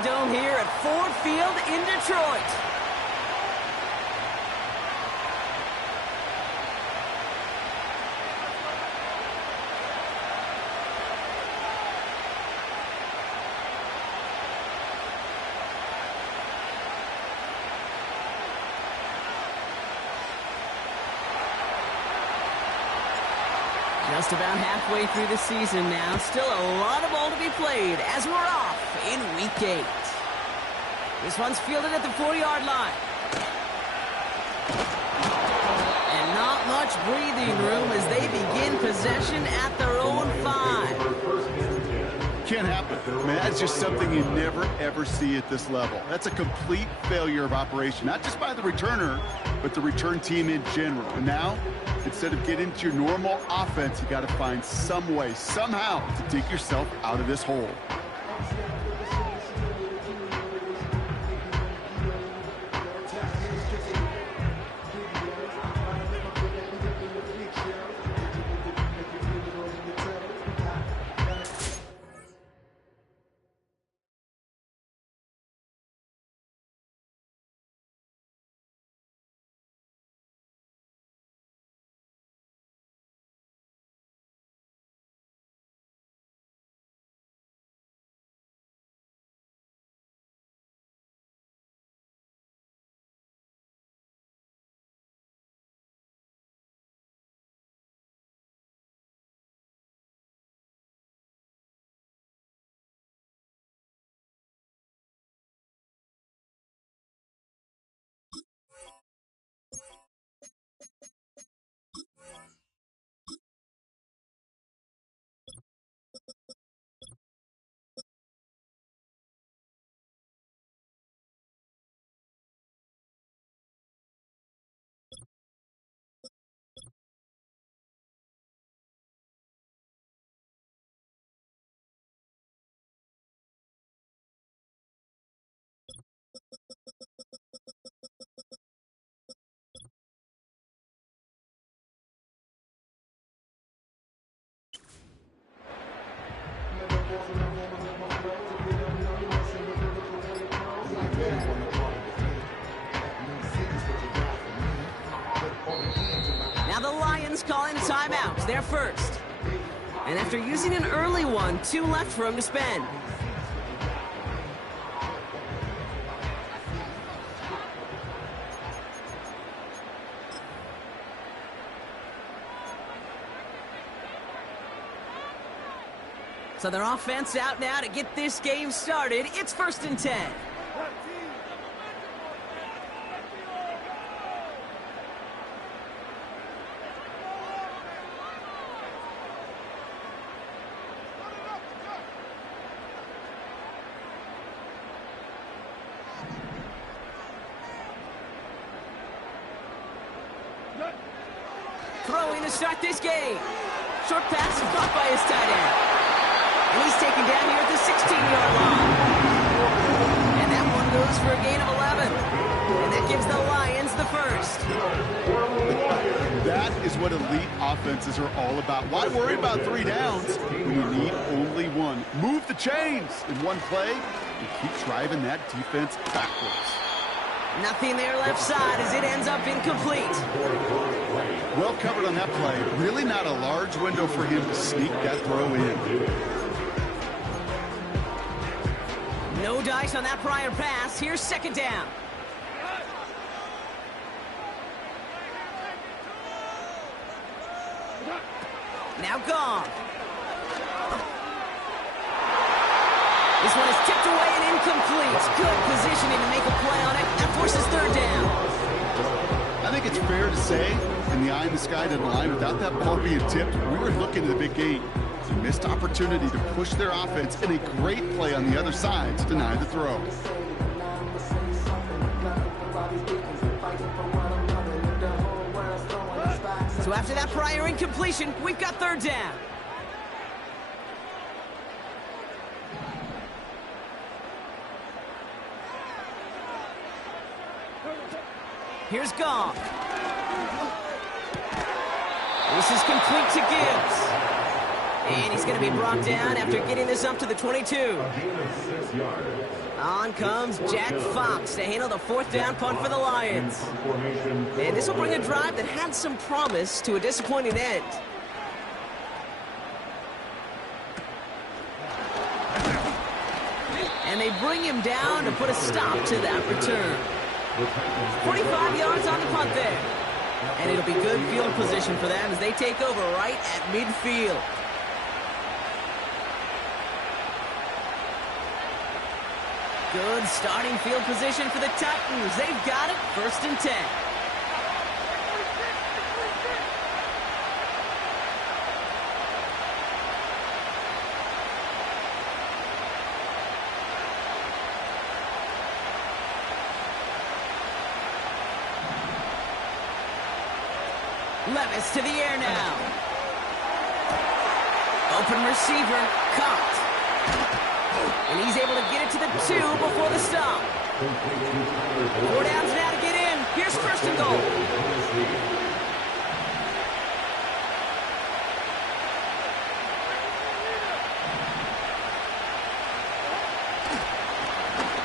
SoFi Dome here at Ford Field in Detroit. Just about halfway through the season now. Still a lot of ball to be played as we're off in Week 8. This one's fielded at the 40-yard line. And not much breathing room as they begin possession at their own 5. Can't happen. Man, that's just something you never, ever see at this level. That's a complete failure of operation, not just by the returner, but the return team in general. And now, instead of getting into your normal offense, you got to find some way, somehow, to dig yourself out of this hole. Now the Lions calling a timeout. They're first. And after using an early one, 2 left for him to spend. So their offense out now to get this game started. It's 1st and 10. Throwing to start this game. Short pass caught by his tight end. And he's taken down here at the 16-yard line. And that one goes for a gain of 11. And that gives the Lions the first. That is what elite offenses are all about. Why worry about 3 downs when you need only 1? Move the chains in one play and keep driving that defense backwards. Nothing there left side as it ends up incomplete. Well covered on that play. Really not a large window for him to sneak that throw in. No dice on that prior pass. Here's 2nd down. Now gone. This one is tipped away and incomplete. Good positioning to make a play on it. That forces 3rd down. I think it's fair to say, in the eye in the sky to the line, without that ball being tipped, we were looking at the big game. It's a missed opportunity to push their offense, and a great play on the other side to deny the throw. So after that prior incompletion, we've got 3rd down. Here's Goff. This is complete to Gibbs. And he's going to be brought down after getting this up to the 22. On comes Jack Fox to handle the fourth down punt for the Lions. And this will bring a drive that had some promise to a disappointing end. And they bring him down to put a stop to that return. 45 yards on the punt there. And it'll be good field position for them as they take over right at midfield. Good starting field position for the Titans. They've got it, 1st and 10. Levis to the air now. Open receiver, caught. And he's able to get it to the 2 before the stop. 4 downs now to get in. Here's 1st and goal.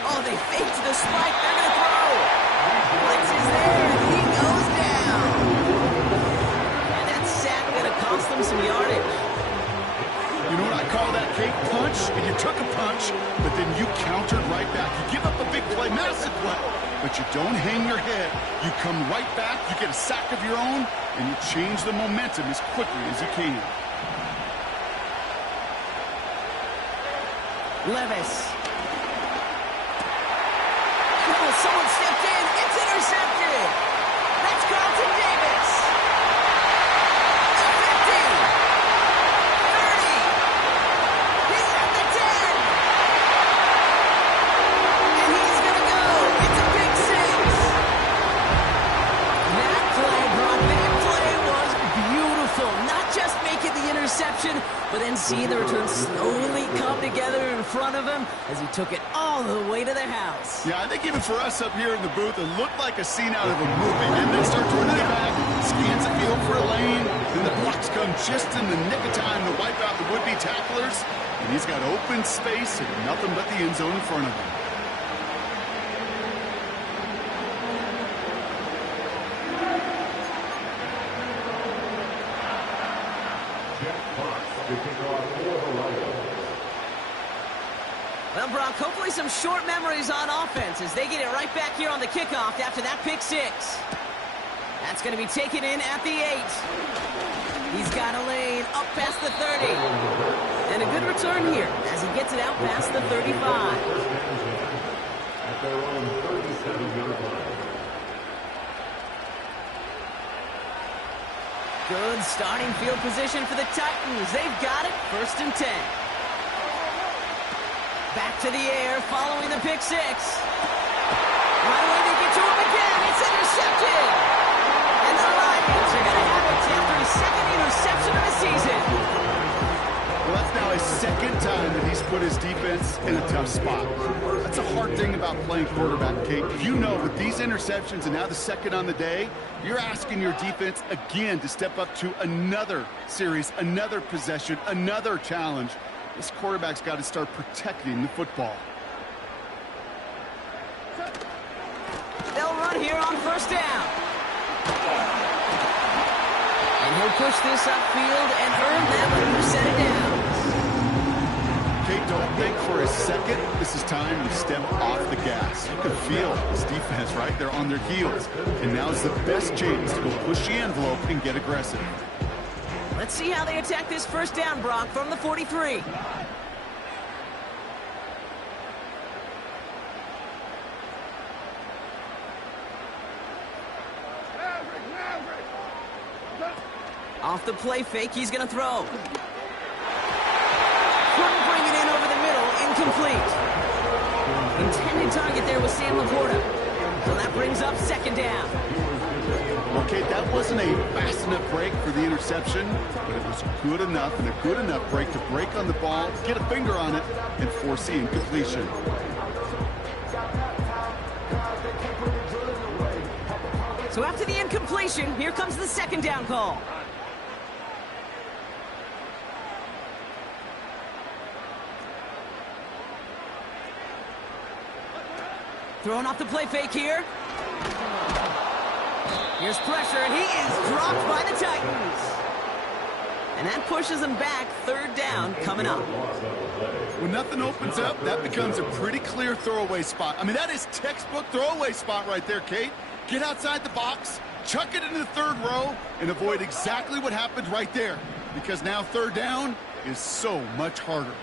Oh, they faked the spike. They're going to throw. Blitz is there. He goes down. And that sack going to cost them some yardage. You know what I call that, Kate? Punch, and you took a punch, but then you countered right back. You give up a big play, massive play, but you don't hang your head. You come right back, you get a sack of your own, and you change the momentum as quickly as you can. Levis. Oh, someone stepped in. It's intercepted. That's Carlton Davis. 50, the interception, but then see the return slowly come together in front of him as he took it all the way to the house. Yeah, I think even for us up here in the booth, it looked like a scene out of a movie. And then starts running it back, scans the field for a lane, and the blocks come just in the nick of time to wipe out the would-be tacklers. And he's got open space and nothing but the end zone in front of him. Well, Brock, hopefully some short memories on offense as they get it right back here on the kickoff after that pick six. That's going to be taken in at the 8. He's got a lane up past the 30. And a good return here as he gets it out past the 35. At their own 37-yard line. Good starting field position for the Titans. They've got it, 1st and 10. Back to the air following the pick six. Right away they get to him again. It's intercepted. And the Lions are going to have it after his second interception of the season. Well, that's now his second time that he's put his defense in a tough spot. That's a hard thing about playing quarterback, Kate. You know, with these interceptions and now the second on the day, you're asking your defense again to step up to another series, another possession, another challenge. This quarterback's got to start protecting the football. They'll run here on 1st down. And he'll push this upfield and earn them a new set of downs. Kate, don't think for a second this is time to step off the gas. You can feel this defense, right? They're on their heels. And now's the best chance to go push the envelope and get aggressive. Let's see how they attack this 1st down, Brock, from the 43. Off the play fake, he's going to throw. Couldn't bring it in over the middle, incomplete. Intended target there was Sam Laporta. So that brings up 2nd down. Okay, that wasn't a fast enough break for the interception, but it was good enough and a good enough break to break on the ball, get a finger on it, and force the incompletion. So after the incompletion, here comes the 2nd down call. Throwing off the play fake here. Here's pressure, and he is dropped by the Titans. And that pushes them back. Third down coming up. When nothing opens up, that becomes a pretty clear throwaway spot. I mean, that is textbook throwaway spot right there, Kate. Get outside the box, chuck it into the third row, and avoid exactly what happened right there. Because now third down is so much harder.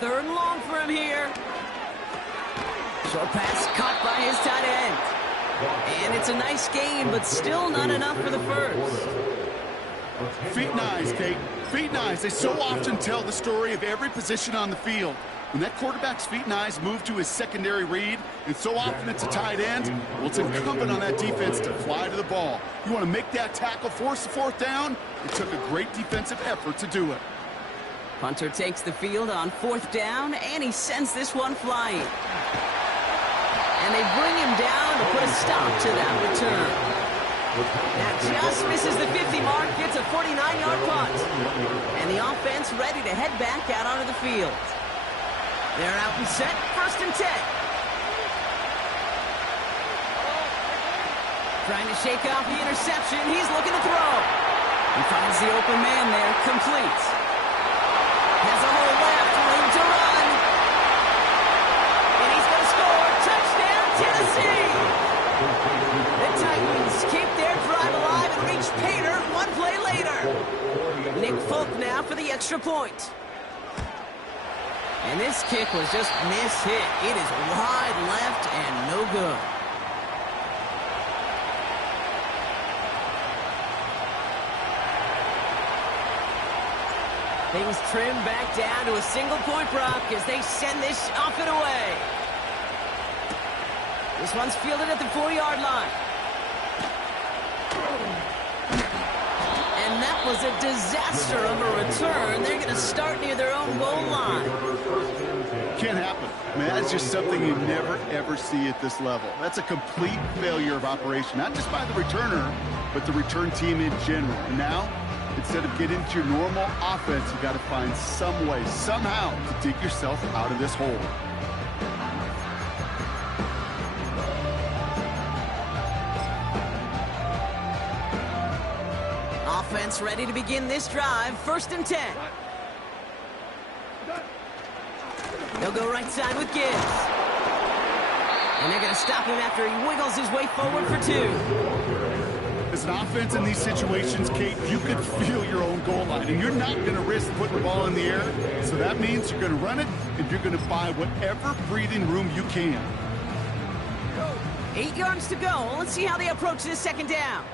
Third and long for him here. Short pass caught by his tight end. And it's a nice gain, but still not enough for the first. Feet and eyes, Kate. Feet and eyes. They so often tell the story of every position on the field. When that quarterback's feet and eyes move to his secondary read, and so often it's a tight end, well, it's incumbent on that defense to fly to the ball. You want to make that tackle, force the fourth down? It took a great defensive effort to do it. Punter takes the field on fourth down, and he sends this one flying. And they bring him down to put a stop to that return. That just misses the 50 mark, gets a 49-yard punt. And the offense ready to head back out onto the field. They're out and set, first and 10. Trying to shake off the interception, he's looking to throw. He finds the open man there, complete. Has a hole left, room to run. And he's going to score. Touchdown, Tennessee! The Titans keep their drive alive and reach Pater one play later. Nick Folk now for the extra point. And this kick was just miss-hit. It is wide left and no good. Things trim back down to a single-point Brock as they send this off and away. This one's fielded at the 4-yard line. And that was a disaster of a return. They're going to start near their own goal line. Can't happen. I mean, that's just something you never, ever see at this level. That's a complete failure of operation, not just by the returner, but the return team in general. And now, instead of getting into your normal offense, you got to find some way, somehow, to dig yourself out of this hole. Offense ready to begin this drive. First and 10. They'll go right side with Gibbs. And they're going to stop him after he wiggles his way forward for 2. As an offense in these situations, Kate, you could feel your own goal line, and you're not going to risk putting the ball in the air. So that means you're going to run it, and you're going to buy whatever breathing room you can. 8 yards to go. Let's see how they approach this second down.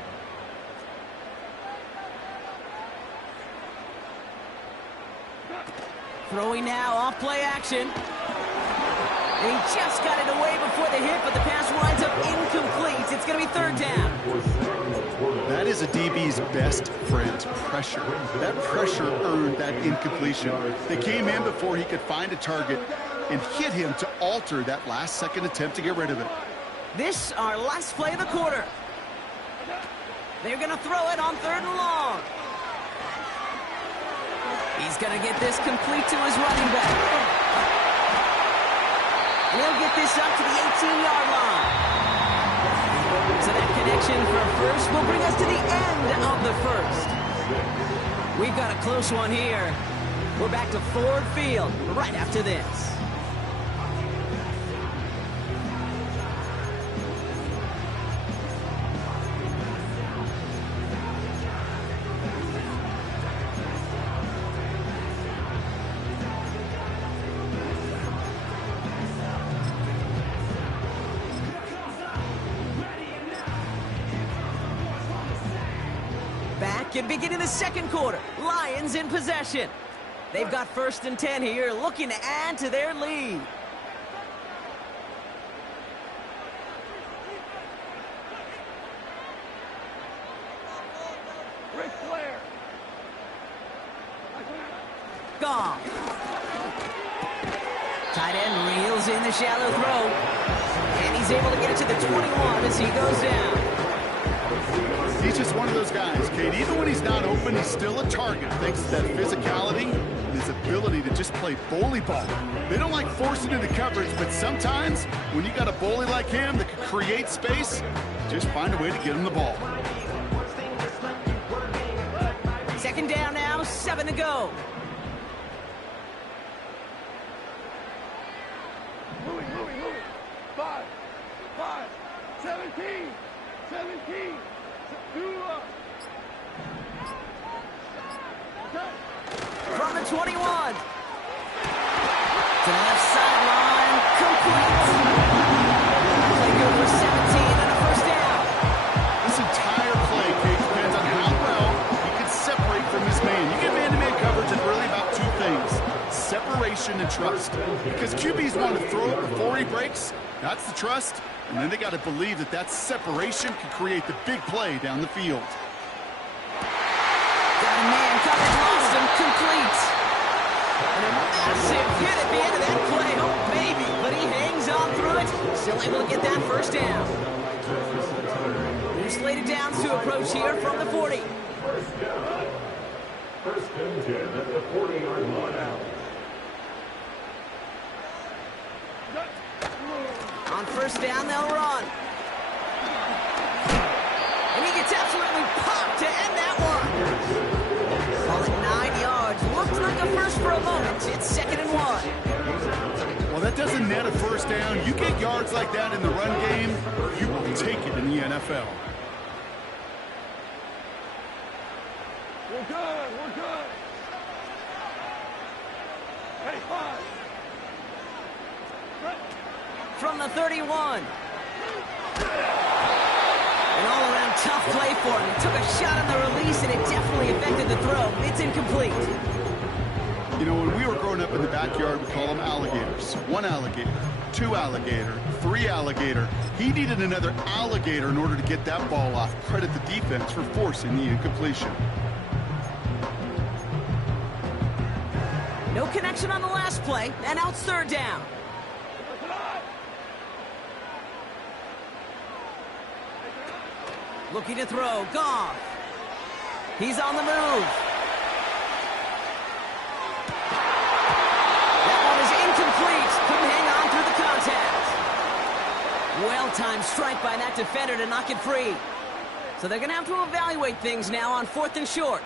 Throwing now, off play action. He just got it away before the hit, but the pass winds up incomplete. It's going to be third down. That is a DB's best friend, pressure. That pressure earned that incompletion. They came in before he could find a target and hit him to alter that last-second attempt to get rid of it. This, our last play of the quarter. They're going to throw it on third and long. He's going to get this complete to his running back. And he'll get this up to the 18-yard line. So that connection for a first will bring us to the end of the first. We've got a close one here. We're back to Ford Field right after this. Back and beginning the second quarter. Lions in possession. They've got first and 10 here, looking to add to their lead. Ric Flair. Gone. Tight end reels in the shallow throw. And he's able to get it to the 21 as he goes down. He's just one of those guys, Kate. Even when he's not open, he's still a target thanks to that physicality and his ability to just play bully ball. They don't like forcing into coverage, but sometimes when you got a bully like him that can create space, just find a way to get him the ball. Second down now, 7 to go. Moving. 5, 17. From the 21. To the left sideline, complete. Play good for 17 and a first down. This entire play, Kate, depends on how well he can separate from his man. You get man-to-man coverage is really about two things: separation and trust. Because QBs want to throw it before he breaks. That's the trust. And then they got to believe that that separation can create the big play down the field. Got a man coverage, lost him, complete. And a massive hit at the end of that play. Oh, baby. But he hangs on through it. Still able to get that first down. New slated downs to approach here from the 40. First and 10 at the 40-yard line. On first down, they'll run. And he gets absolutely popped to end that one. Call it 9 yards. Looked like a first for a moment. It's 2nd and 1. Well, that doesn't net a first down. You get yards like that in the run game, you will take it in the NFL. We're good. Hey, 5. From the 31. An all-around tough play for him. He took a shot on the release, and it definitely affected the throw. It's incomplete. You know, when we were growing up in the backyard, we call them alligators. 1 alligator, 2 alligator, 3 alligator. He needed another alligator in order to get that ball off. Credit the defense for forcing the incompletion. No connection on the last play, and now it's 3rd down. Looking to throw, Goff. He's on the move. That one is incomplete. Couldn't hang on through the contact. Well-timed strike by that defender to knock it free. So they're going to have to evaluate things now on 4th and short.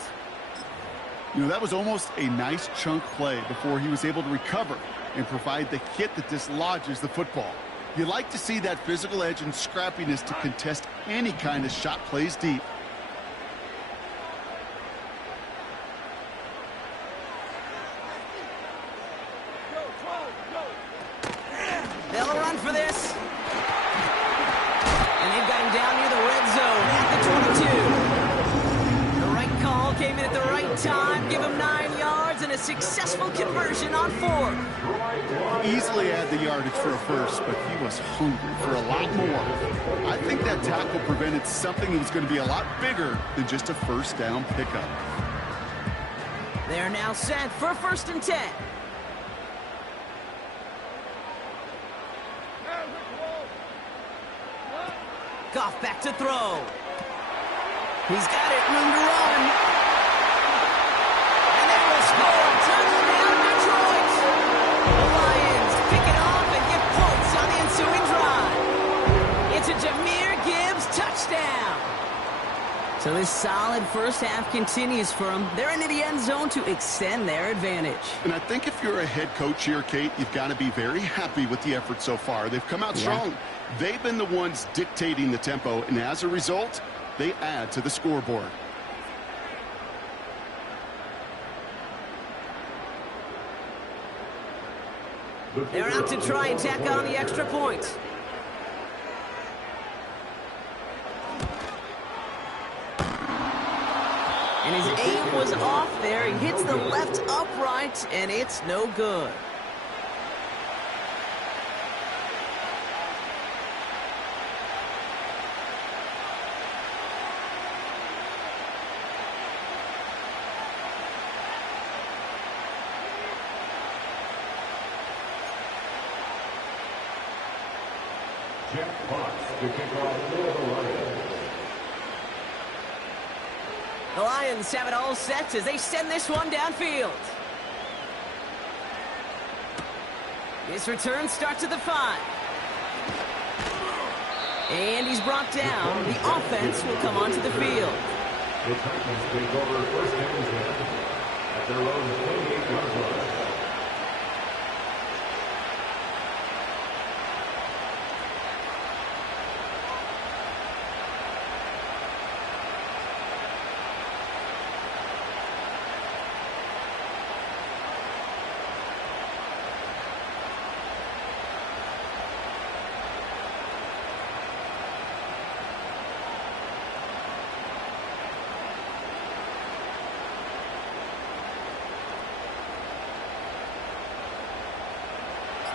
You know, that was almost a nice chunk play before he was able to recover and provide the hit that dislodges the football. You like to see that physical edge and scrappiness to contest any kind of shot plays deep. They'll run for this. And they've got him down near the red zone at the 22. The right call came in at the right time. Give him 9 yards and a successful conversion on 4th. Easily had the yardage for a first, but he was hungry for a lot more. I think that tackle prevented something that was going to be a lot bigger than just a first down pickup. They're now set for 1st and 10. Goff back to throw. He's got it, room to run. And they will score. Touchdown, Detroit. The Lions pick it off and get points on the ensuing drive. It's a Jahmyr Gibbs touchdown. So this solid first half continues for them. They're into the end zone to extend their advantage. And I think if you're a head coach here, Kate, you've got to be very happy with the effort so far. They've come out strong. They've been the ones dictating the tempo, and as a result, they add to the scoreboard. They're out to try and tack on the extra point. And his aim was off there. He hits the left upright, and it's no good. Jeff Potts to kick off for the Lions. The Lions have it all set as they send this one downfield. This return starts at the 5. And he's brought down. The offense will come onto the field. The Titans take over first and 10 at their own 28-yard line.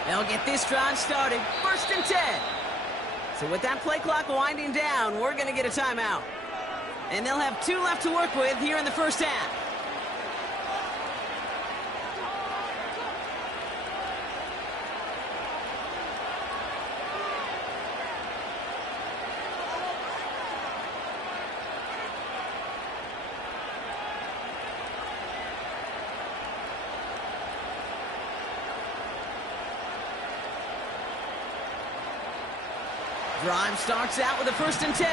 They'll get this drive started. First and 10. So with that play clock winding down, we're going to get a timeout. And they'll have 2 left to work with here in the first half. Drive starts out with a first and 10.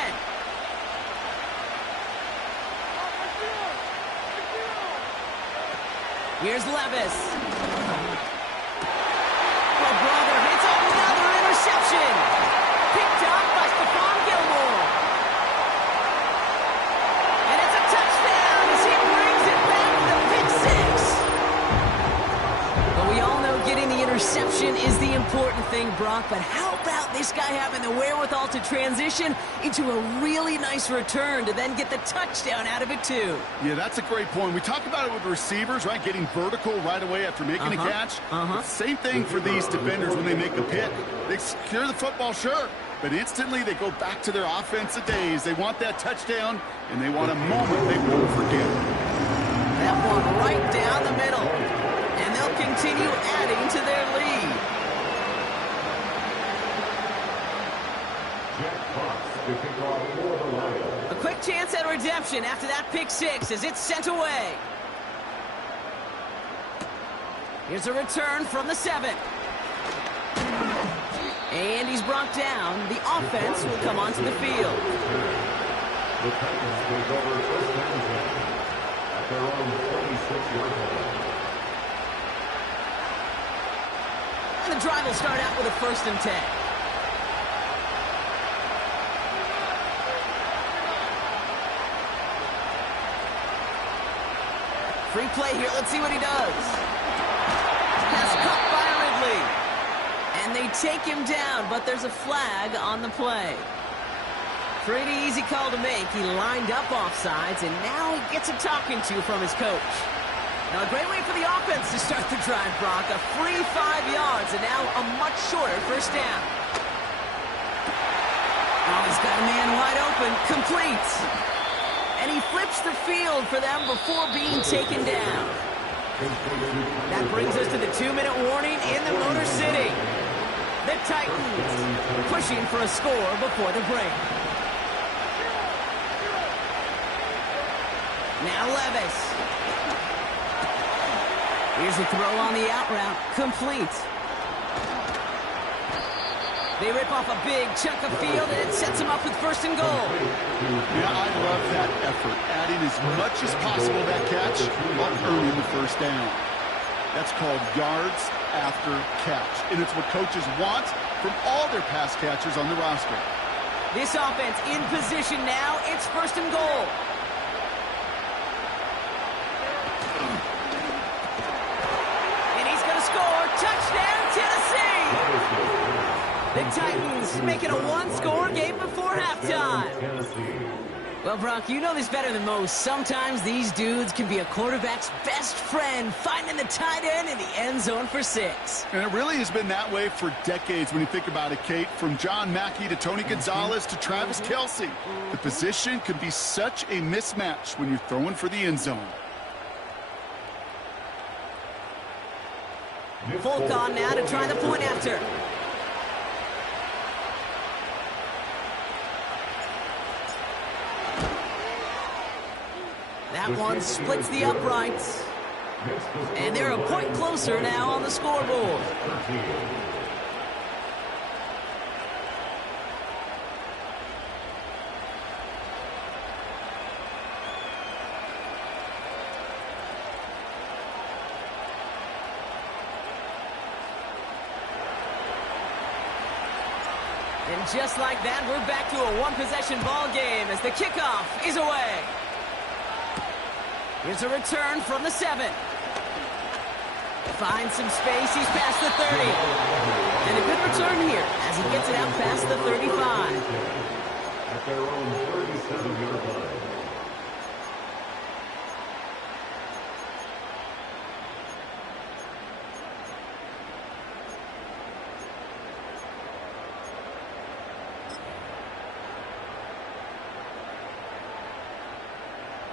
Here's Levis. Oh, brother, it's another interception. Picked up by Stephon Gilmore. And it's a touchdown as he brings it back to the pick 6. But we all know getting the interception is the important thing, Brock, but how about this guy having the wherewithal to transition into a really nice return to then get the touchdown out of it, too? Yeah, that's a great point. We talk about it with receivers, right? Getting vertical right away after making a catch. It's the same thing for these defenders when they make a pick. They secure the football, sure, but instantly they go back to their offensive days. They want that touchdown, and they want a moment they won't forget. That one right down the middle. And they'll continue adding to their lead. A quick chance at redemption after that pick 6 as it's sent away. Here's a return from the 7. And he's brought down. The offense will come onto the field. The Titans take over first and 10 at their own 26-yard line. And the drive will start out with a first and 10. Free play here. Let's see what he does. That's caught by Ridley. And they take him down, but there's a flag on the play. Pretty easy call to make. He lined up offsides, and now he gets a talking to from his coach. Now, a great way for the offense to start the drive, Brock. A free 5 yards, and now a much shorter first down. Oh, he's got a man wide open. Complete. And he flips the field for them before being taken down. That brings us to the 2-minute warning in the Motor City. The Titans pushing for a score before the break. Now Levis. Here's a throw on the out route. Complete. They rip off a big chunk of field, and it sets them up with first and goal. Yeah, I love that effort. Adding as much as possible that catch while earning the first down. That's called yards after catch. And it's what coaches want from all their pass catchers on the roster. This offense in position now. It's first and goal. And he's going to score. Touchdown, Tennessee! The Titans making a one-score game before halftime. Well, Brock, you know this better than most. Sometimes these dudes can be a quarterback's best friend, finding the tight end in the end zone for 6. And it really has been that way for decades when you think about it, Kate. From John Mackey to Tony Gonzalez to Travis Kelce. The position can be such a mismatch when you're throwing for the end zone. Folk on now to try the point after. That one splits the uprights. And they're a point closer now on the scoreboard. And just like that, we're back to a one-possession ball game as the kickoff is away. Here's a return from the 7. Finds some space, he's past the 30. And a good return here as he gets it out past the 35. At their own 37-yard line.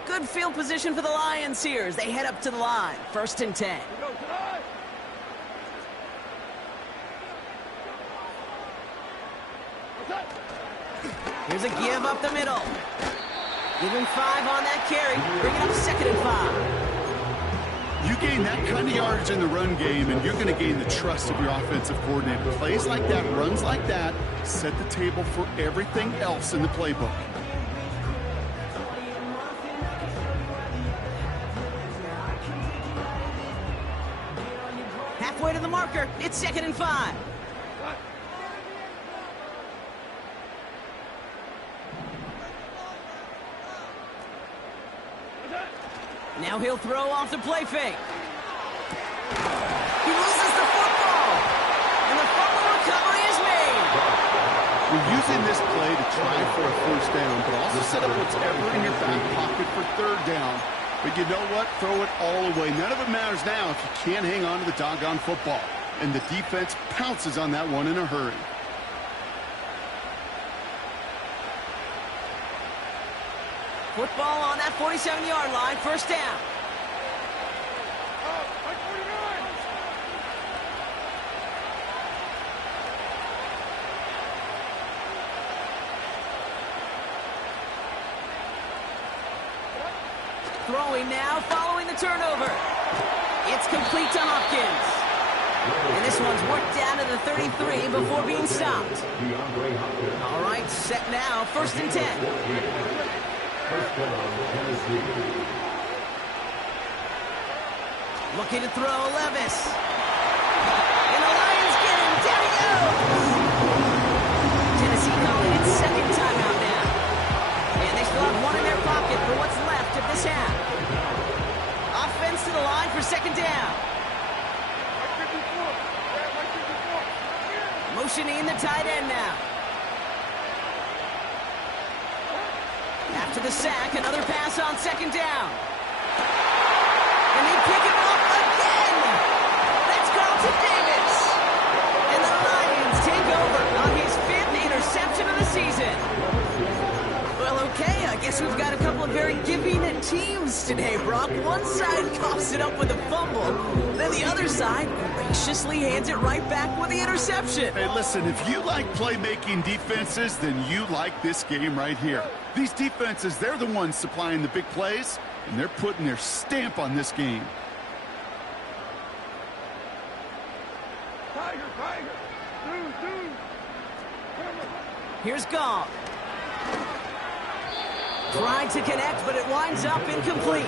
Good field position for the Lions here as they head up to the line. 1st and 10. Here's a give up the middle. Give him 5 on that carry. Bring it up 2nd and 5. You gain that kind of yardage in the run game, and you're going to gain the trust of your offensive coordinator. Plays like that, runs like that, set the table for everything else in the playbook. Halfway to the marker. It's 2nd and 5. Now he'll throw off the play fake. He loses the football. And the fumble recovery is made. You're using this play to try for a 1st down, but also set up whatever in your back pocket for 3rd down. But you know what? Throw it all away. None of it matters now if you can't hang on to the doggone football. And the defense pounces on that one in a hurry. Football on that 47-yard line. 1st down. Throwing now, following the turnover. It's complete to Hopkins. And this one's worked down to the 33 before being stopped. All right, set now, 1st and 10. Looking to throw Levis. And the Lions get him. Down he goes. Tennessee calling its 2nd timeout now. And they still have one in their pocket for what's left of this half. Offense to the line for 2nd down. Motioning the tight end now. After the sack, another pass on 2nd down. And they pick him up again. That's Carlton Davis. And the Lions take over on his 5th interception of the season. Well, okay, I guess we've got a couple of very giving teams today, Brock. One side coughs it up with a fumble, then the other side graciously hands it right back with the interception. Hey, listen, if you like playmaking defenses, then you like this game right here. These defenses, they're the ones supplying the big plays, and they're putting their stamp on this game. Tiger, Tiger. Dude. Here's Goff. Tried to connect, but it winds up incomplete.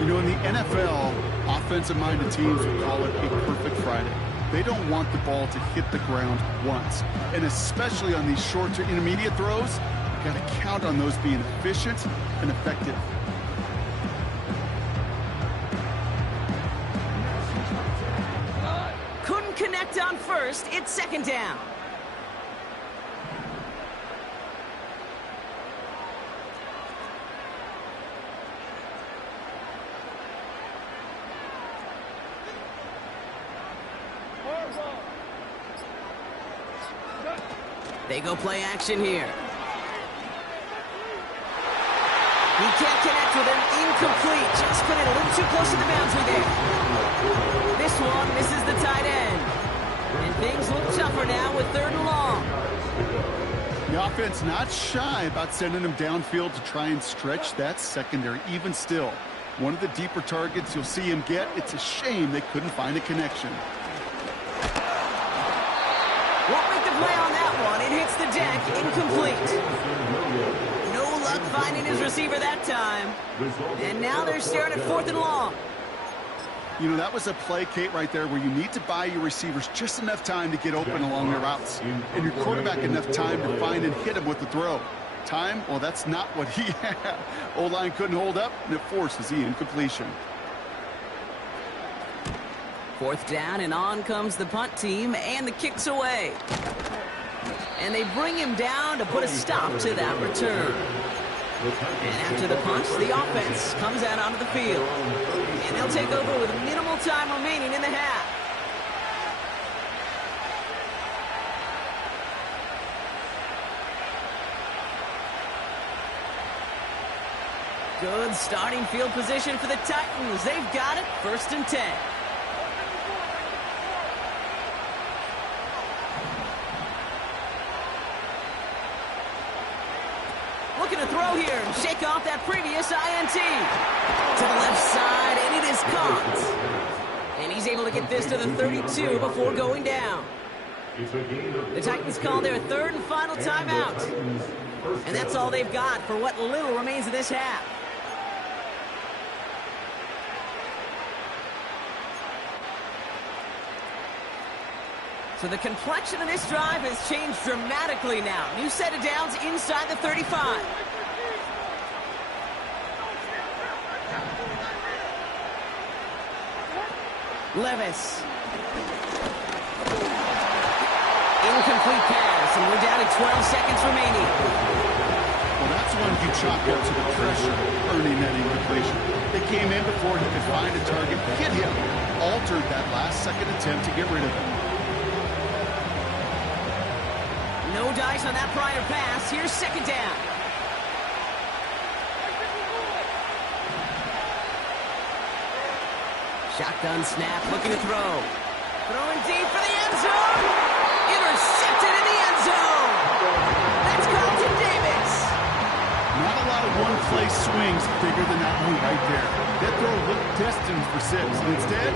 You know, in the NFL, offensive-minded teams would call it a perfect Friday. They don't want the ball to hit the ground once. And especially on these short to intermediate throws, you got to count on those being efficient and effective. Couldn't connect on 1st. It's 2nd down. They go play action here. He can't connect with him. Incomplete. Just put it a little too close to the boundary there. This one misses the tight end. And things look tougher now with 3rd and long. The offense not shy about sending them downfield to try and stretch that secondary. Even still, one of the deeper targets you'll see him get. It's a shame they couldn't find a connection. Won't make the play on that one. It hits the deck, incomplete. No luck finding his receiver that time. And now they're staring at 4th and long. You know, that was a play, Kate, right there where you need to buy your receivers just enough time to get open along their routes. And your quarterback enough time to find and hit him with the throw. Time, well, that's not what he had. O-line couldn't hold up, and it forces the incompletion. 4th down, and on comes the punt team, and the kick's away. And they bring him down to put a stop to that return. And after the punt, the offense comes out onto the field. And they'll take over with minimal time remaining in the half. Good starting field position for the Titans. They've got it, 1st and 10. Looking to throw here and shake off that previous INT. To the left side, and it is caught. And he's able to get this to the 32 before going down. The Titans call their 3rd and final timeout. And that's all they've got for what little remains of this half. So the complexion of this drive has changed dramatically now. New set of downs inside the 35. Levis. Incomplete pass, and we're down to 12 seconds remaining. Well, that's one you chalk up to the pressure earning that incompletion. They came in before he could find a target, hit him, altered that last-second attempt to get rid of him. No dice on that prior pass. Here's 2nd down. Shotgun snap, looking to throw. Throwing deep for the end zone. Intercepted in the end zone. That's Carlton Davis. Not a lot of one-play swings bigger than that one right there. That throw looked destined for 6, and instead,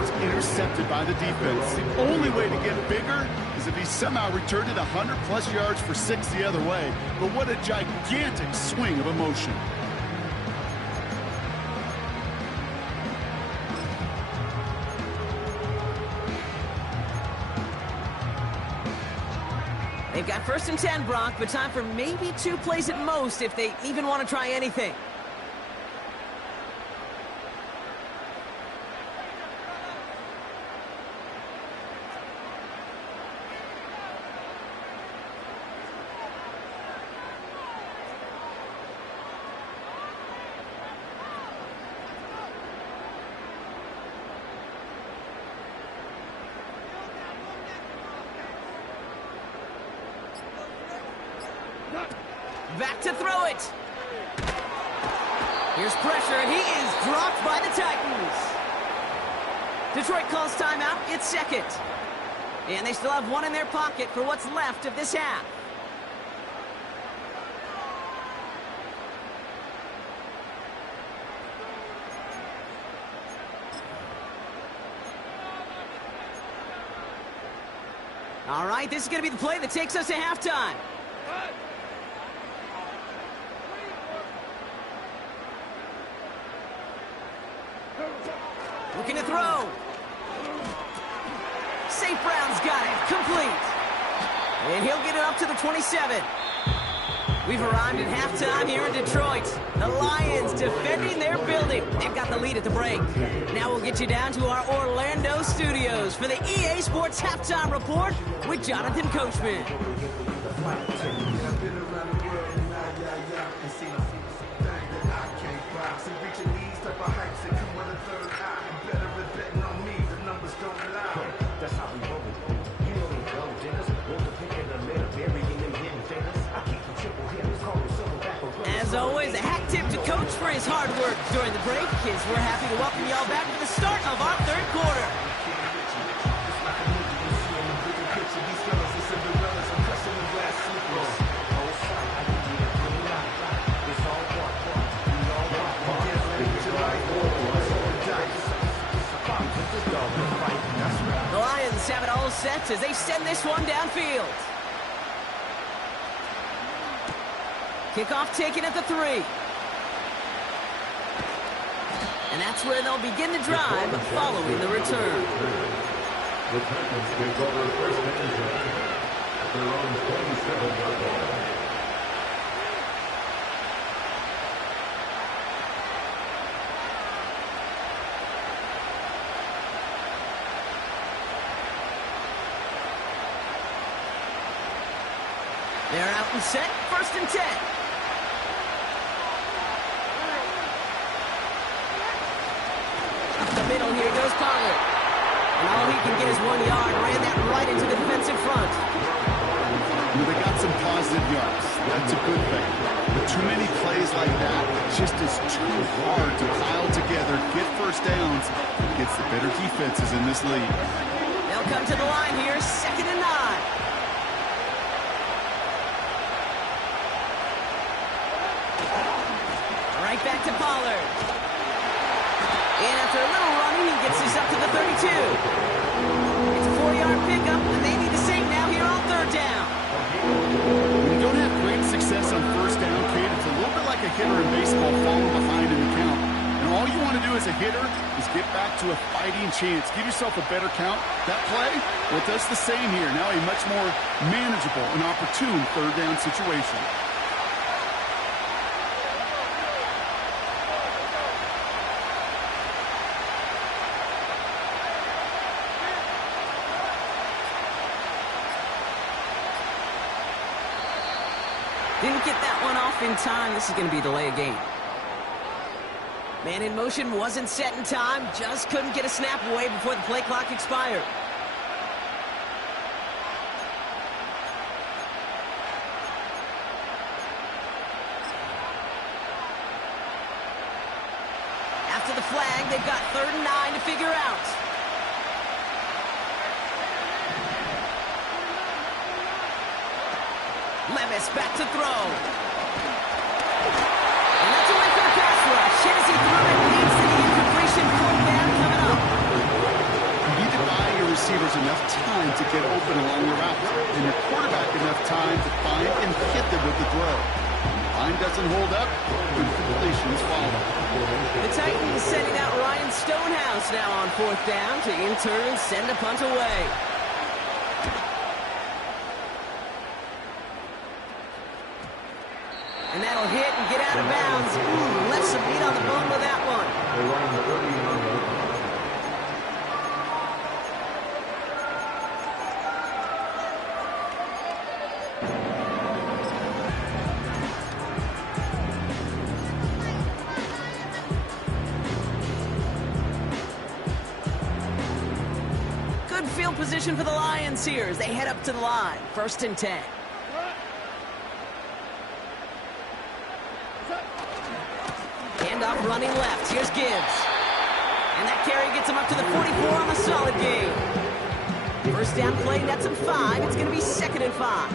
it's intercepted by the defense. The only way to get bigger is if he somehow returned it 100-plus yards for 6 the other way. But what a gigantic swing of emotion. They've got 1st and 10, Brock, but time for maybe 2 plays at most if they even want to try anything. Back to throw it. Here's pressure, and he is dropped by the Titans. Detroit calls timeout. It's 2nd. And they still have one in their pocket for what's left of this half. All right, this is going to be the play that takes us to halftime. Looking to throw. St. Brown's got it. Complete. And he'll get it up to the 27. We've arrived at halftime here in Detroit. The Lions defending their building. They've got the lead at the break. Now we'll get you down to our Orlando studios for the EA Sports Halftime Report with Jonathan Coachman. As always, a hat tip to Coach for his hard work during the break, as we're happy to welcome y'all back to the start of our 3rd quarter. all set as they send this one downfield. Kickoff taken at the 3. And that's where they'll begin the drive following the return. The Titans take over first and 10 at their own 27-yard line. They're out and set, first and 10. Up the middle, here goes Pollard. And all he can get is 1 yard, ran that right into the defensive front. Well, they got some positive yards. That's a good thing. But too many plays like that, it just is too hard to pile together, get first downs, against the better defenses in this league. They'll come to the line here, 2nd and 9. Right back to Pollard. And after a little running, he gets this up to the 32. It's a 4-yard pickup, and they need the same now here on 3rd down. When you don't have great success on first down, Kate, it's a little bit like a hitter in baseball falling behind in the count. And all you want to do as a hitter is get back to a fighting chance. Give yourself a better count. That play, well, it does the same here. Now a much more manageable and opportune 3rd down situation. Didn't get that one off in time. This is going to be a delay of game. Man in motion wasn't set in time. Just couldn't get a snap away before the play clock expired. After the flag, they've got 3rd and 9 to figure out. Levis back to throw. And that's away for the pass rush. As he threw it, leads to the incompletion. 4th down coming up. You need to buy your receivers enough time to get open along the route, and your quarterback enough time to find and hit them with the throw. When the line doesn't hold up, incompletions follow. The Titans sending out Ryan Stonehouse now on 4th down to in turn send a punt away. And that'll hit and get out of bounds. Ooh, left some meat on the bone with that one. They run the 30-yard line. Good field position for the Lions here as they head up to the line. 1st and 10. Handoff running left. Here's Gibbs. And that carry gets him up to the 44 on a solid game. First down play, nets him 5. It's going to be 2nd and 5.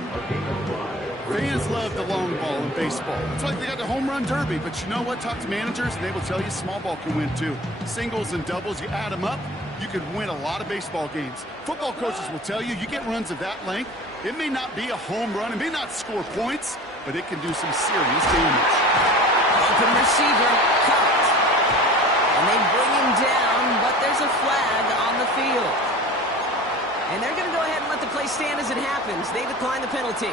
Fans love the long ball in baseball. It's like they got the home run derby, but you know what? Talk to managers, and they will tell you small ball can win too. Singles and doubles, you add them up, you can win a lot of baseball games. Football coaches will tell you, you get runs of that length, it may not be a home run, it may not score points, but it can do some serious damage. Open receiver, caught. And they bring him down, but there's a flag on the field. And they're going to go ahead and let the play stand as it happens. They decline the penalty.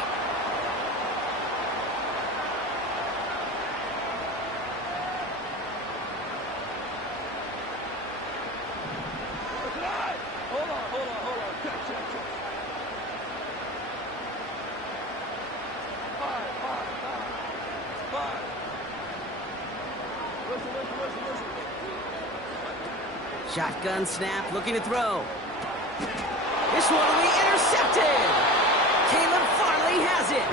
Hold on. Check. Five. Listen. Shotgun snap, looking to throw. This one will be intercepted. Caleb Farley has it.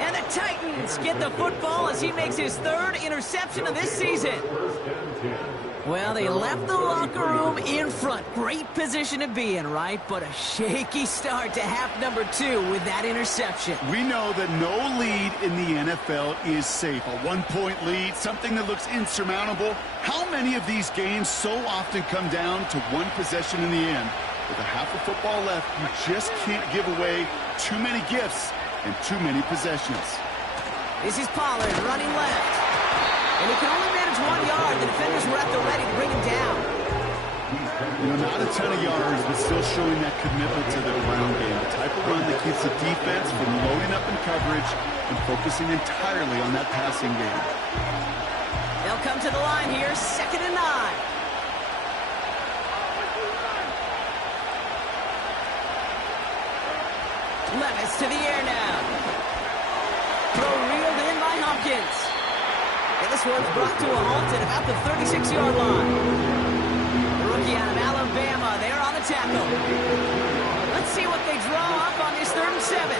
And the Titans get the football as he makes his 3rd interception of this season. Well, they left the locker room in front. Great position to be in, right? But a shaky start to half number 2 with that interception. We know that no lead in the NFL is safe. A 1-point lead, something that looks insurmountable. How many of these games so often come down to one possession in the end? With a half of football left, you just can't give away too many gifts and too many possessions. This is Pollard running left. And he can only manage 1 yard. The defenders were at the ready to bring him down. You know, not a ton of yards, but still showing that commitment to their run game. The type of run that keeps the defense from loading up in coverage and focusing entirely on that passing game. They'll come to the line here, 2nd and 9. Levis to the air now. Throw reeled in by Hopkins. And this one's brought to a halt at about the 36-yard line. The rookie out of Alabama, they're on the tackle. Let's see what they draw up on this 3rd and 7.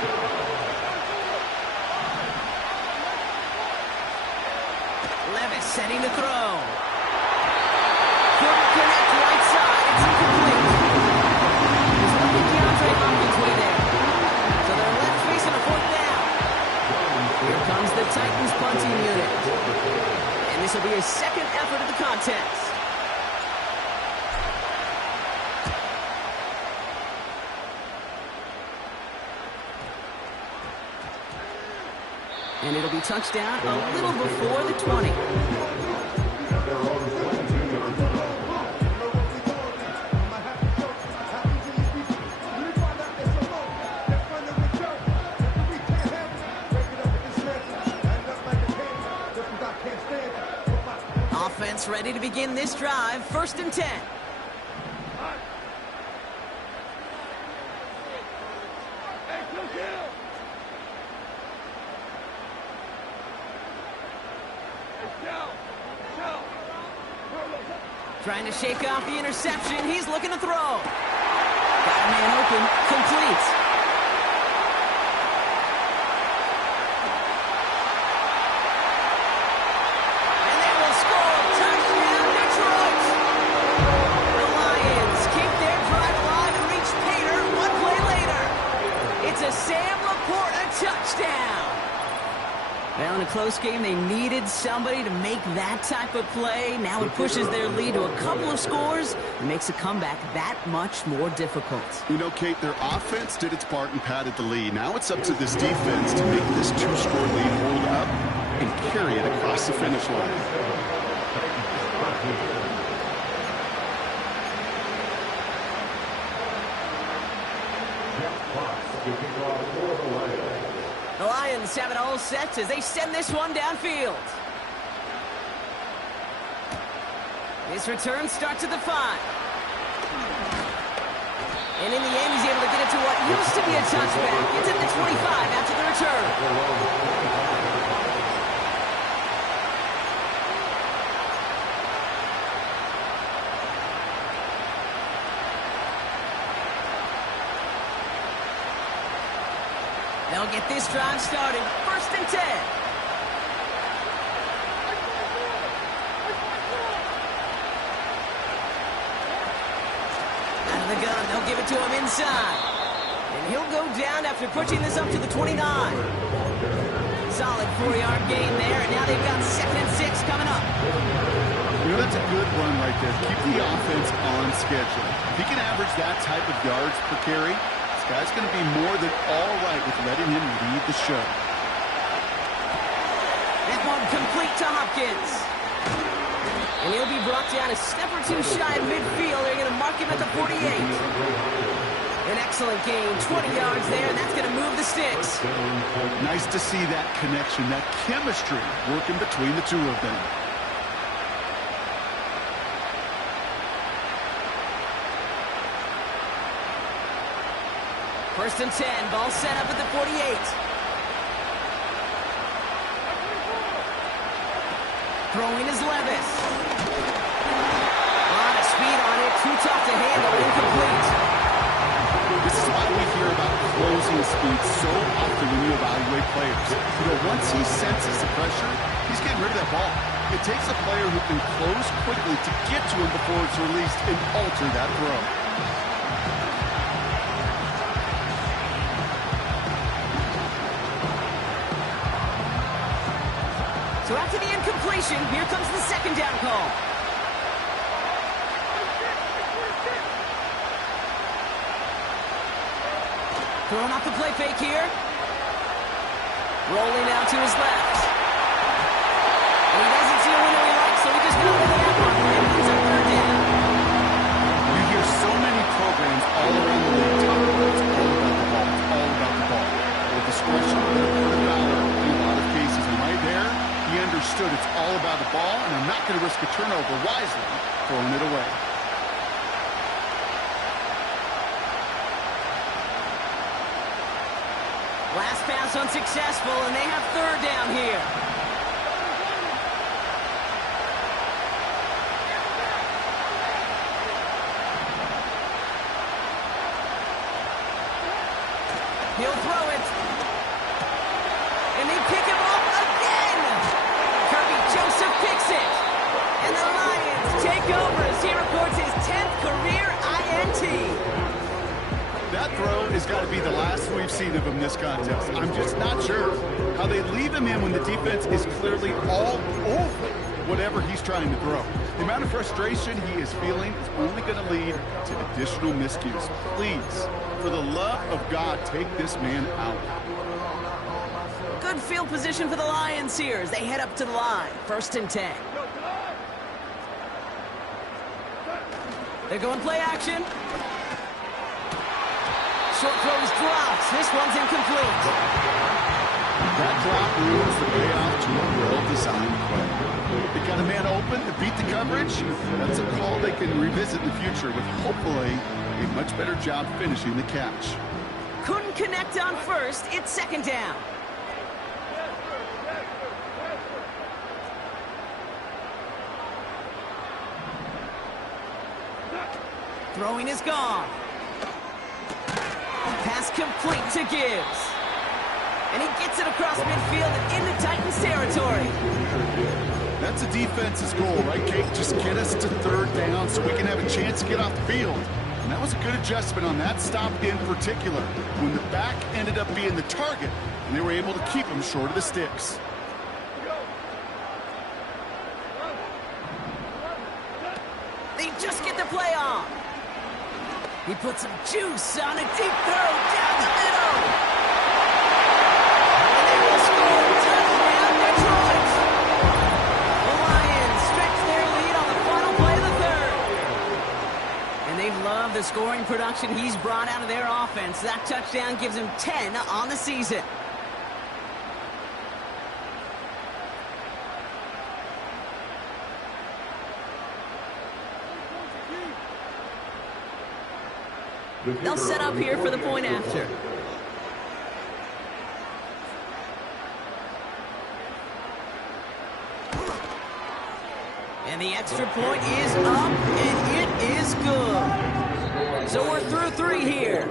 Levis setting to throw. Couldn't connect right side. It's incomplete. He's looking DeAndre Hopkins way there. So they're left facing a 4th down. Here comes the Titans punting unit. And this will be his 2nd effort of the contest. And it'll be touchdown a little before the 20. Offense ready to begin this drive. 1st and 10. Trying to shake off the interception. He's looking to throw. Got a man open. Complete. And they will score. Touchdown, Detroit. The Lions keep their drive alive and reach Pater 1 play later. It's a Sam Laporta touchdown. Well, in a close game, they needed somebody to make that type of play. Now it pushes their lead to a couple of scores and makes a comeback that much more difficult. You know, Kate, their offense did its part and padded the lead. Now it's up to this defense to make this 2-score lead hold up and carry it across the finish line. The Lions have it all set as they send this one downfield. This return starts at the 5. And in the end, he's able to get it to what used to be a touchback. It's at the 25 after the return. They'll get this drive started. 1st and 10. Out of the gun, they'll give it to him inside. And he'll go down after pushing this up to the 29. Solid 4-yard gain there, and now they've got 2nd and 6 coming up. You know, that's a good run right there. Keep the offense on schedule. If he can average that type of yards per carry, this guy's going to be more than all right with letting him lead the show. That one complete to Hopkins. And he'll be brought down a step or two shy of midfield. They're going to mark him at the 48. An excellent gain, 20 yards there, and that's going to move the sticks. Nice to see that connection, that chemistry working between the two of them. First and 10, ball set up at the 48. Throwing is Levis. A lot of speed on it, too tough to handle, incomplete. This is why we hear about closing speed so often when you evaluate players. You know, once he senses the pressure, he's getting rid of that ball. It takes a player who can close quickly to get to him before it's released and alter that throw. So after the incompletion, here comes the 2nd down call. Throwing off the play fake here. Rolling out to his left. And he doesn't see a window he likes, so he just goes to that one. And it's a third down. You hear so many programs all around the league talk about it's all about the ball. It's all about the ball. With discretion and a dollar in a lot of cases. And right there, he understood it's all about the ball, and I'm not going to risk a turnover wisely throwing it away. Last pass unsuccessful, and they have third down here. He'll throw it. And they pick him up again. Kirby Joseph picks it. And the Lions take over as he records his 10th career INT. That throw has got to be the last we've seen of him this contest. I'm just not sure how they leave him in when the defense is clearly all over whatever he's trying to throw. The amount of frustration he is feeling is only going to lead to additional miscues. Please, for the love of God, take this man out. Good field position for the Lions here as they head up to the line. 1st and 10. They're going play action. Short throws drops. This one's incomplete. That drop ruins the payoff to a well-designed play. They got a man open to beat the coverage. That's a call they can revisit in the future with hopefully a much better job finishing the catch. Couldn't connect on first. It's 2nd down. Throwing is gone. Pass complete to Gibbs. And he gets it across midfield and into Titans territory. That's a defense's goal, right, Kate? Just get us to 3rd down so we can have a chance to get off the field. And that was a good adjustment on that stop in particular, when the back ended up being the target, and they were able to keep him short of the sticks. They just get the play on. He puts some juice on a deep throw down the middle. And they will score. Touchdown, Detroit. The Lions stretch their lead on the final play of the 3rd. And they've loved the scoring production he's brought out of their offense. That touchdown gives him 10 on the season. They'll set up here for the point after. And the extra point is up, and it is good. So we're through 3 here.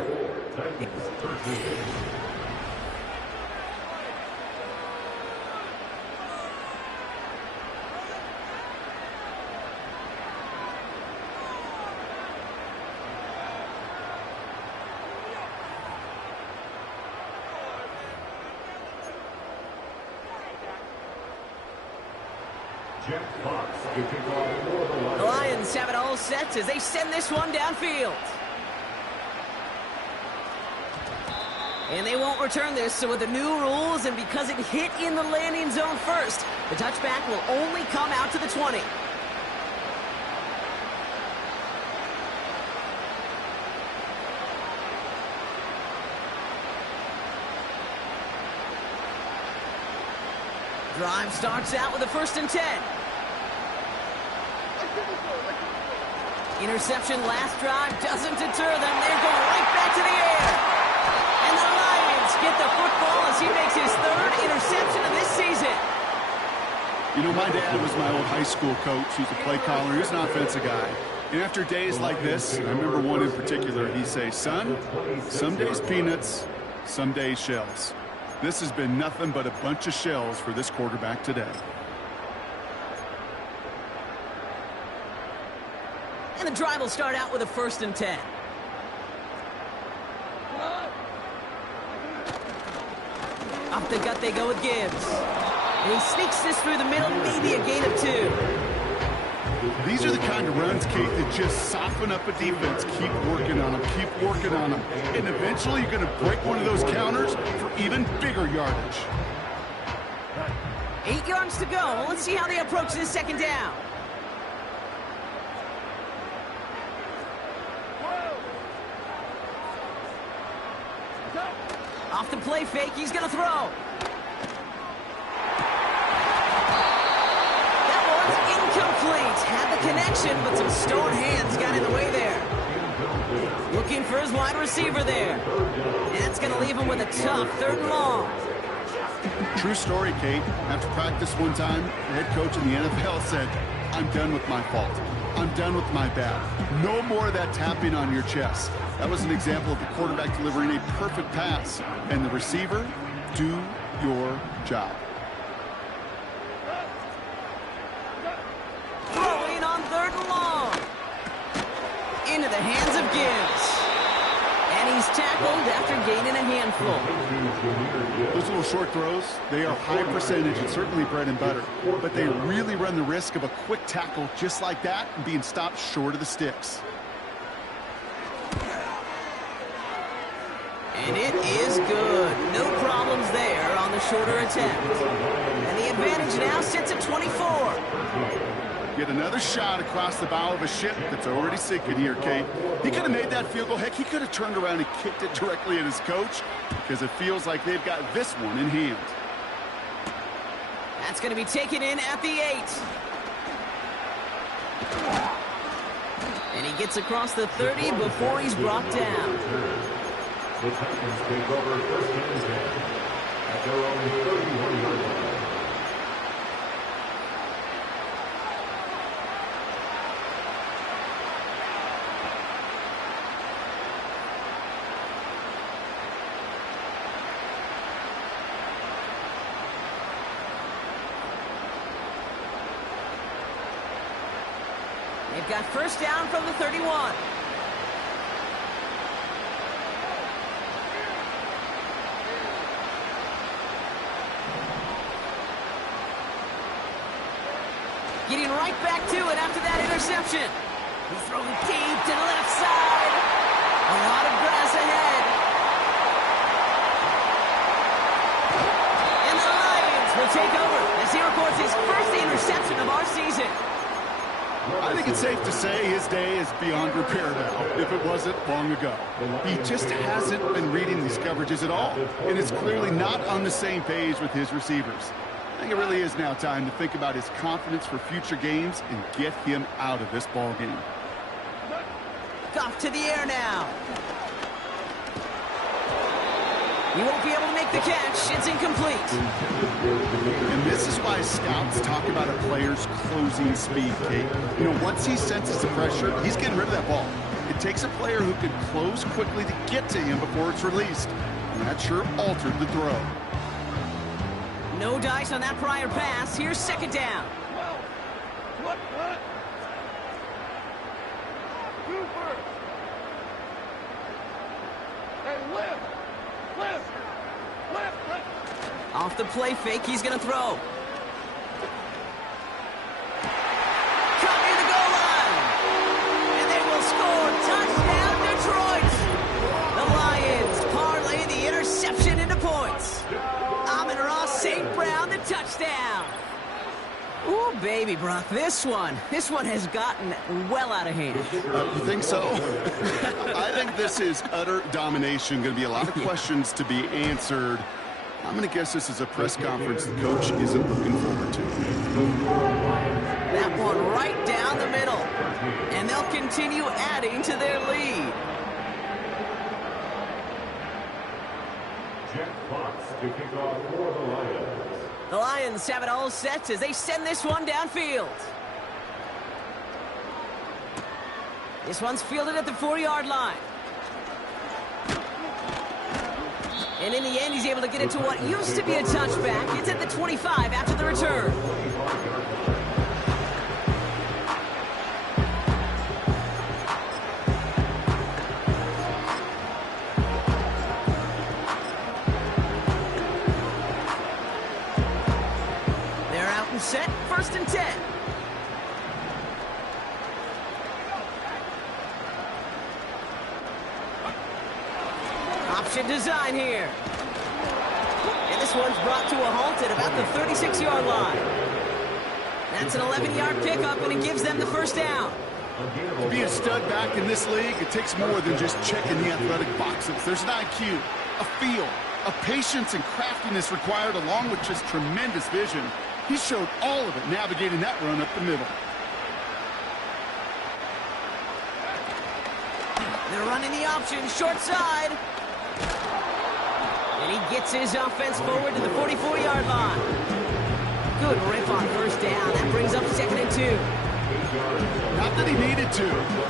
The Lions have it all set as they send this one downfield. And they won't return this, so with the new rules and because it hit in the landing zone first, the touchback will only come out to the 20. Drive starts out with a 1st and 10. Interception last drive doesn't deter them. They're going right back to the air. And the Lions get the football as he makes his 3rd interception of this season. You know, my dad was my old high school coach. He was a play caller. He was an offensive guy. And after days like this, I remember one in particular, he'd say, son, some days peanuts, some days shells. This has been nothing but a bunch of shells for this quarterback today. And the drive will start out with a 1st and 10. Up the gut they go with Gibbs. And he sneaks this through the middle, maybe a gain of 2. These are the kind of runs, Kate, that just soften up a defense. Keep working on them, keep working on them. And eventually you're going to break one of those counters for even bigger yardage. 8 yards to go. Let's see how they approach this second down. Off the play fake, he's going to throw. That one's incomplete. Had the connection, but some stone hands got in the way there. Looking for his wide receiver there. And that's going to leave him with a tough 3rd and long. True story, Kate. After practice one time, the head coach in the NFL said, "I'm done with my fault. I'm done with my bad. No more of that tapping on your chest." That was an example of the quarterback delivering a perfect pass. And the receiver, do your job. Throwing on 3rd and long. Into the hands of Gibbs. And he's tackled after gaining a handful. Those little short throws, they are high percentage and certainly bread and butter. But they really run the risk of a quick tackle just like that and being stopped short of the sticks. And it is good. No problems there on the shorter attempt. And the advantage now sits at 24. Get another shot across the bow of a ship that's already sinking here, Kate. He could have made that field goal. Heck, he could have turned around and kicked it directly at his coach because it feels like they've got this one in hand. That's going to be taken in at the 8. And he gets across the 30 before he's brought down. The Titans take over 1st and 10 at their own 31-yard line. They've got 1st down from the 31. Getting right back to it after that interception. He's throwing deep to the left side. A lot of grass ahead. And the Lions will take over as he records his 1st interception of our season. I think it's safe to say his day is beyond repair now, if it wasn't long ago. He just hasn't been reading these coverages at all, and is clearly not on the same page with his receivers. I think it really is now time to think about his confidence for future games and get him out of this ball game. Off to the air now. He won't be able to make the catch. It's incomplete. And this is why scouts talk about a player's closing speed, Kate. You know, once he senses the pressure, he's getting rid of that ball. It takes a player who can close quickly to get to him before it's released. And that sure altered the throw. No dice on that prior pass. Here's 2nd down. What? Cooper! Hey, lift! Off the play fake, he's going to throw. Cut near the goal line. And they will score. Touchdown, Detroit. The Lions parlay the interception into points. Amon-Ra St. Brown, the touchdown. Ooh, baby, Brock, this one has gotten well out of hand. You think so? I think this is utter domination. Going to be a lot of questions to be answered. I'm going to guess this is a press conference the coach isn't looking forward to. That one right down the middle. And they'll continue adding to their lead. Jack Fox to kick off for the Lions. The Lions have it all set as they send this one downfield. This one's fielded at the 4-yard line. And in the end, he's able to get it to what used to be a touchback. It's at the 25 after the return. They're out and set, 1st and 10. Option design here. And this one's brought to a halt at about the 36-yard line. That's an 11-yard pickup, and it gives them the first down. To be a stud back in this league, it takes more than just checking the athletic boxes. There's an IQ, a feel, a patience and craftiness required, along with just tremendous vision. He showed all of it navigating that run up the middle. They're running the option, short side. And he gets his offense forward to the 44-yard line. Good rip on first down. That brings up 2nd and 2. Not that he needed to,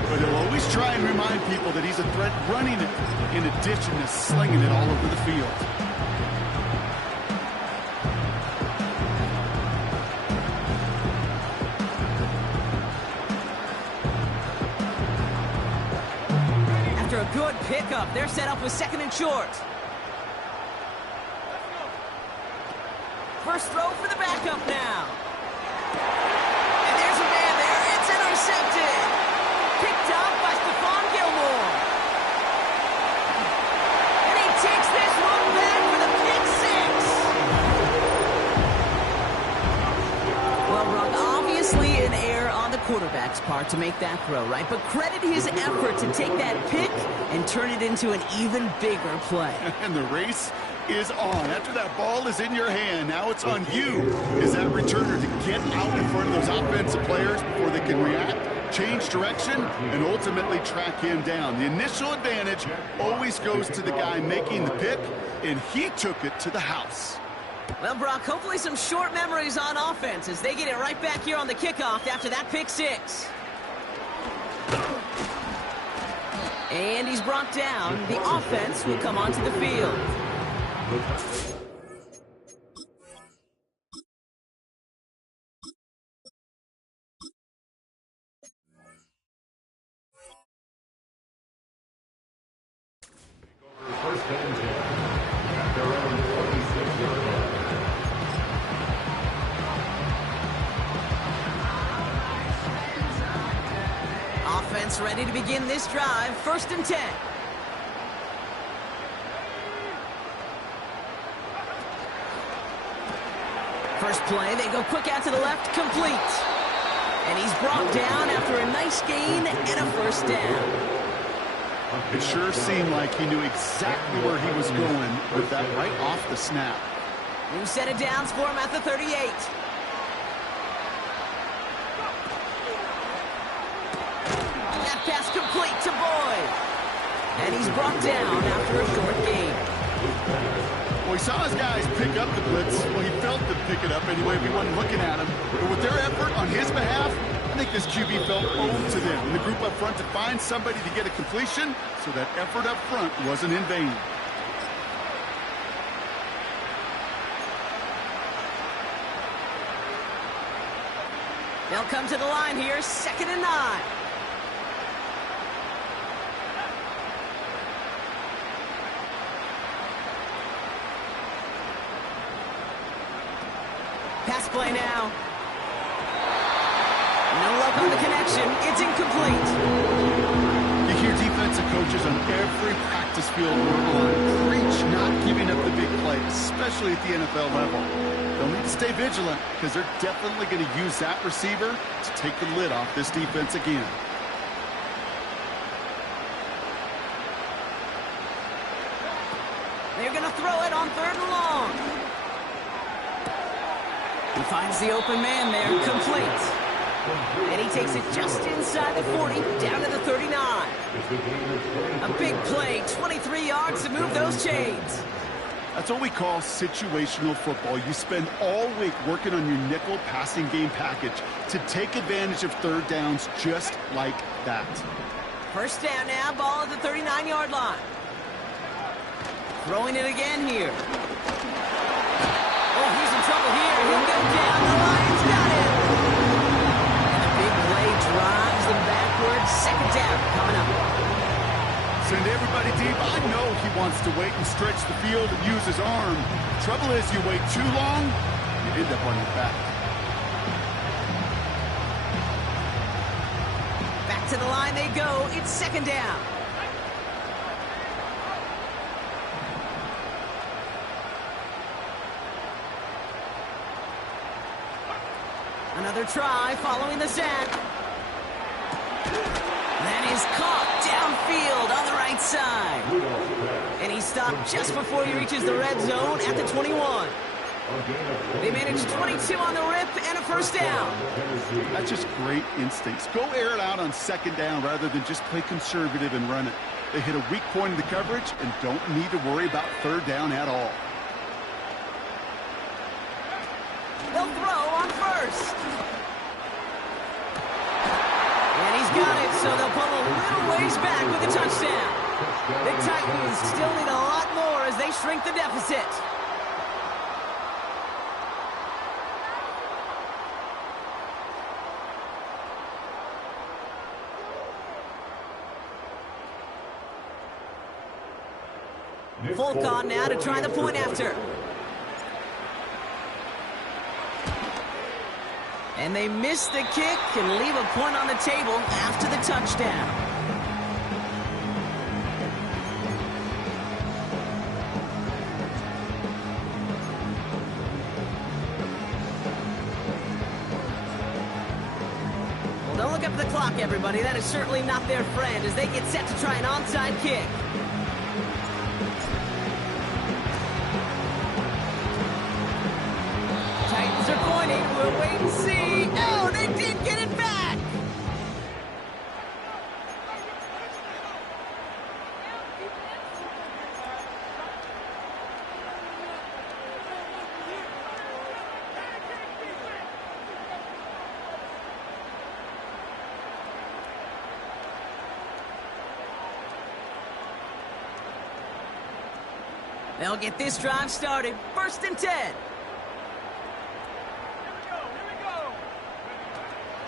but he'll always try and remind people that he's a threat running it, in addition to slinging it all over the field. After a good pickup, they're set up with 2nd and short. First throw for the backup now. And there's a man there. It's intercepted. Picked up by Stephon Gilmore. And he takes this one back for the pick six. Well, Brock, obviously an error on the quarterback's part to make that throw, right? But credit his effort to take that pick and turn it into an even bigger play. And the race is on. After that ball is in your hand, now it's on you as that returner to get out in front of those offensive players before they can react, change direction, and ultimately track him down. The initial advantage always goes to the guy making the pick, and he took it to the house. Well, Brock, hopefully some short memories on offense as they get it right back here on the kickoff after that pick six. And he's brought down. The offense will come onto the field. First and 10 at their own 26-yard line. Offense ready to begin this drive. 1st and 10. First play, they go quick out to the left, complete. And he's brought down after a nice gain and a first down. It sure seemed like he knew exactly where he was going with that right off the snap. New set of downs for him at the 38. That pass complete to Boyd. And he's brought down after a short gain. Well, he saw his guys pick up the blitz. Well, he felt them pick it up anyway if he wasn't looking at him. But with their effort on his behalf, I think this QB felt owed to them. And the group up front to find somebody to get a completion, so that effort up front wasn't in vain. They'll come to the line here, 2nd and 9. Pass play now. No luck on the connection. It's incomplete. You hear defensive coaches on every practice field we're on preach not giving up the big play, especially at the NFL level. They'll need to stay vigilant because they're definitely going to use that receiver to take the lid off this defense again. They're going to throw it on 3rd and long. He finds the open man there, complete. And he takes it just inside the 40, down to the 39. A big play, 23 yards to move those chains. That's what we call situational football. You spend all week working on your nickel passing game package to take advantage of 3rd downs just like that. First down now, ball at the 39-yard line. Throwing it again here. Oh, he's in trouble here. He'll go down. The Lions got him. And the big play drives them backwards. 2nd down coming up. Send everybody deep. I know he wants to wait and stretch the field and use his arm. Trouble is, you wait too long, you end up on your back. Back to the line they go. It's 2nd down. Another try following the sack. That is caught downfield on the right side. And he stopped just before he reaches the red zone at the 21. They managed 22 on the rip and a first down. That's just great instincts. Go air it out on second down rather than just play conservative and run it. They hit a weak point in the coverage and don't need to worry about third down at all. They'll throw on first. And he's got it, so they'll pull a little ways back with a touchdown. The Titans still need a lot more as they shrink the deficit. Folk on now to try the point after. And they miss the kick and leave a point on the table after the touchdown. Well, don't look up at the clock, everybody. That is certainly not their friend as they get set to try an onside kick. Titans are pointing. We'll wait and see. Oh, they did get it back. They'll get this drive started. 1st and 10.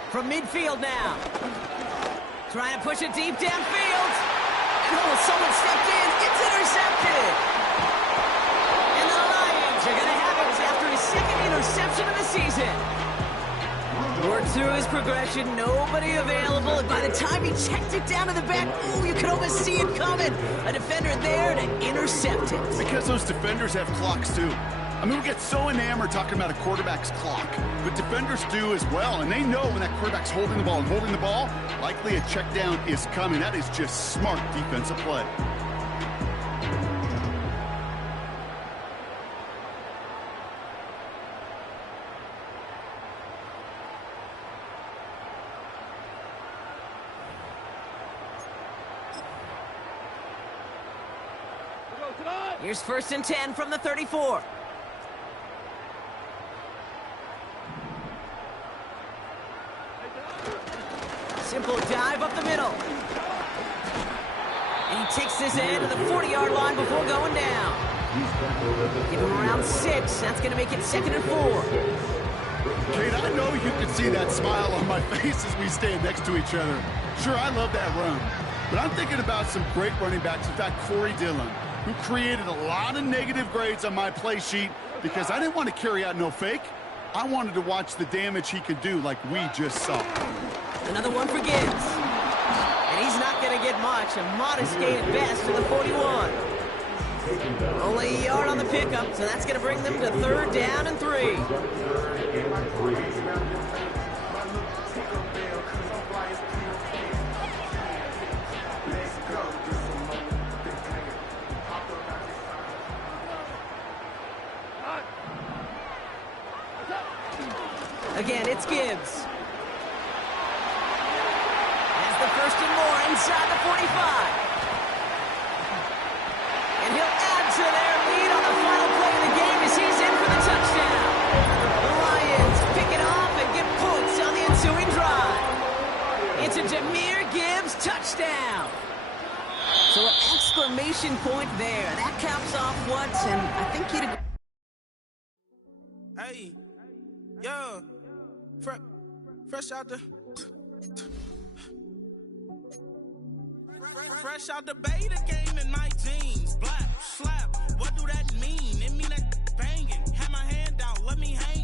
From midfield now. Trying to push it deep downfield. And someone stepped in. It's intercepted. And the Lions are going to have it after his 2nd interception of the season. Worked through his progression. Nobody available. And by the time he checked it down to the back, ooh, you could almost see it coming. A defender there to intercept it. Because those defenders have clocks too. I mean, we get so enamored talking about a quarterback's clock, but defenders do as well, and they know when that quarterback's holding the ball and holding the ball, likely a check down is coming. That is just smart defensive play. Here's 1st and 10 from the 34. Simple dive up the middle. And he takes this in to the 40-yard line before going down. Give him around 6. That's going to make it 2nd and 4. Kate, I know you can see that smile on my face as we stand next to each other. Sure, I love that run. But I'm thinking about some great running backs. In fact, Corey Dillon, who created a lot of negative grades on my play sheet because I didn't want to carry out no fake. I wanted to watch the damage he could do like we just saw. Another one for Gibbs. And he's not going to get much. A modest gain at best to the 41. Only a yard on the pickup, so that's going to bring them to 3rd down and 3. Again, it's Gibbs. As the 1st and more inside the 45. And he'll add to their lead on the final play of the game as he's in for the touchdown. The Lions pick it off and get points on the ensuing drive. It's a Jahmyr Gibbs touchdown. So an exclamation point there. That caps off what, and I think he'd agree. Hey, yo, fresh out the beta game in my jeans. Black slap, what do that mean? It mean that banging. Had my hand out, let me hang